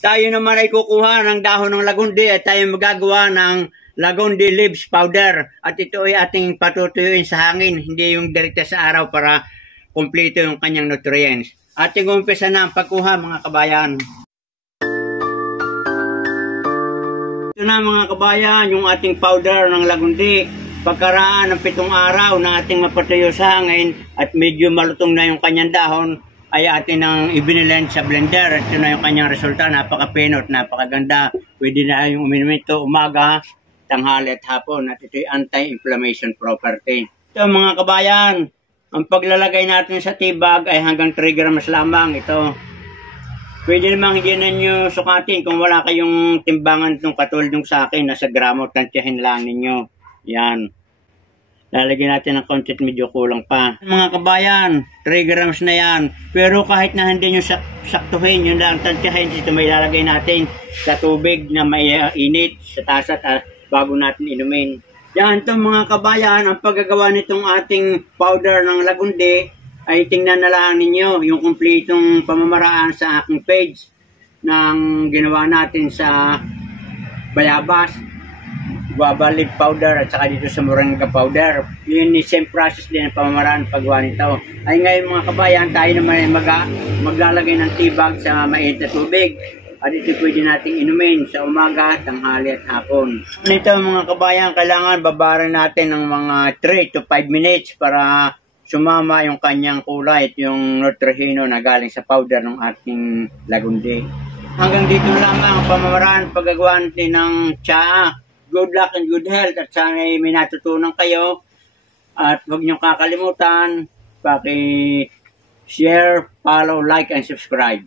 Tayo naman ay kukuha ng dahon ng lagundi at tayo magagawa ng lagundi leaves powder. At ito ay ating patutuyuin sa hangin, hindi yung direkta sa araw para kumpleto yung kanyang nutrients. Ating umpisa na ang pagkuha mga kabayan. Ito na mga kabayan, yung ating powder ng lagundi. Pagkaraan ng 7 araw na ating mapatuyo sa hangin at medyo malutong na yung kanyang dahon, ay atin ang ibinilend sa blender. Ito na yung kanyang resulta. Napaka-pinot, napakaganda. Pwede na yung uminom ito umaga, tanghali at hapon. At ito yung anti-inflammation property. Ito mga kabayan, ang paglalagay natin sa tibag ay hanggang 3 grams lamang. Ito. Pwede namang hindi na nyo sukatin kung wala kayong timbangan itong katulad ng sa akin. Nasa gramo, tansyahin lang ninyo. Yan. Lalagyan natin ng kontit, medyo kulang pa. Mga kabayan, 3 grams na yan. Pero kahit na hindi nyo saktuhin, yun lang tansyahin. Ito may lalagay natin sa tubig na may init sa tasa bago natin inumin. Yan ito mga kabayan, ang paggagawa nitong ating powder ng lagundi ay tingnan na lang ninyo yung kumpletong pamamaraan sa aking page ng ginawa natin sa bayabas, guava leaf powder at saka dito sa moringa powder. Yun is same process din ang pamamaraan paggawa nito. Ay ngayon mga kabayan, tayo naman ay maglalagay ng tibag sa mainit na tubig. At ito pwede nating inumin sa umaga, tanghali at hapon. Nito mga kabayan, kailangan babaran natin ng mga 3 to 5 minutes para sumama yung kanyang kulay at yung nutrihino na galing sa powder ng ating lagundi. Hanggang dito lamang ang pamamaraan paggagawa natin ng tsaa. Good luck and good health at sana may natutunan kayo. At huwag niyong kakalimutan, paki-share, follow, like, and subscribe.